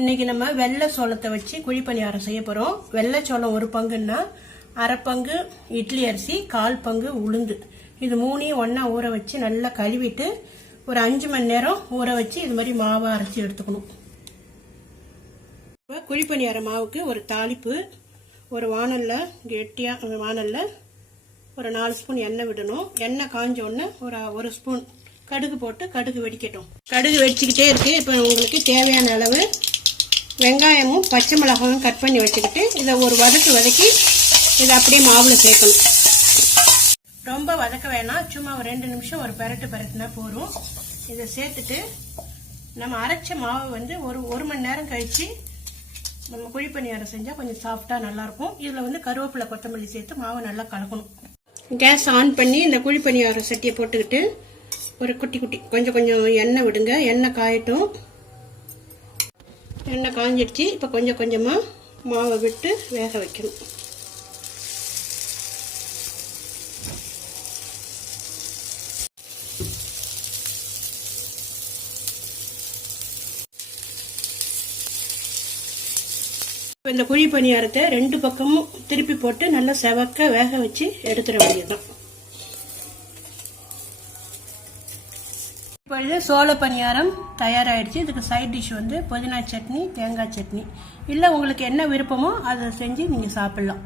இன்னைக்கு நம்ம வெள்ளை சோளத்தை வச்சு குழி பணியாரம் செய்ய போறோம். வெள்ளை சோளம் ஒரு பங்குன்னா அரை பங்கு இட்லி அரிசி, 1/4 பங்கு உளுந்து. இது மூணையும் ஒன்னா ஊற வச்சு நல்லா கழுவிட்டு ஒரு 5 மணி நேரம் ஊற வச்சு இது மாதிரி மாவை அரைச்சி எடுத்துக்கணும். குழி பணியார மாவுக்கு ஒரு தாளிப்பு, ஒரு வானல்ல கெட்டியா வானல்ல ஒரு 4 ஸ்பூன் எண்ணெய் விடணும். எண்ணெய் காஞ்ச உடனே ஒரு ஸ்பூன் கடுகு போட்டு கடுகு வெடிக்கட்டும். கடுகு வெடிச்சுக்கிட்டே இருக்கு. இப்போ உங்களுக்கு தேவையான அளவு வெங்காயமும் பச்சை மிளகாயும் கட் பண்ணி வச்சுக்கிட்டு இதை ஒரு வதக்கி இதை அப்படியே மாவுல சேர்க்கணும். ரொம்ப வதக்க வேணாம், சும்மா ஒரு 2 நிமிஷம் ஒரு பெரட்டுனா போதும். இதை சேர்த்துட்டு நம்ம அரைச்ச மாவை வந்து ஒரு மணி நேரம் கழிச்சு நம்ம குழி பணியாரம் செஞ்சா கொஞ்சம் சாஃப்டா நல்லா இருக்கும். இதுல கருவேப்பிலை கொத்தமல்லி சேர்த்து மாவை நல்லா கலக்கணும். கேஸ் ஆன் பண்ணி இந்த குழி பணியாரம் சட்டியை போட்டுக்கிட்டு ஒரு குட்டி கொஞ்சம் எண்ணெய் விடுங்க. எண்ணெய் காயட்டும். எண்ணெய் காஞ்சிடுச்சு. இப்போ கொஞ்சமா மாவை விட்டு வேக வைக்கணும். இந்த குழி பணியாரத்தை 2 பக்கமும் திருப்பி போட்டு நல்லா செவக்க வேக வச்சு எடுத்துட வேண்டியதுதான். இப்போ இது சோள பணியாரம் தயாராகிடுச்சு. இதுக்கு சைட் டிஷ் புதினா சட்னி, தேங்காய் சட்னி, இல்லை உங்களுக்கு என்ன விருப்பமோ அதை செஞ்சு நீங்கள் சாப்பிடலாம்.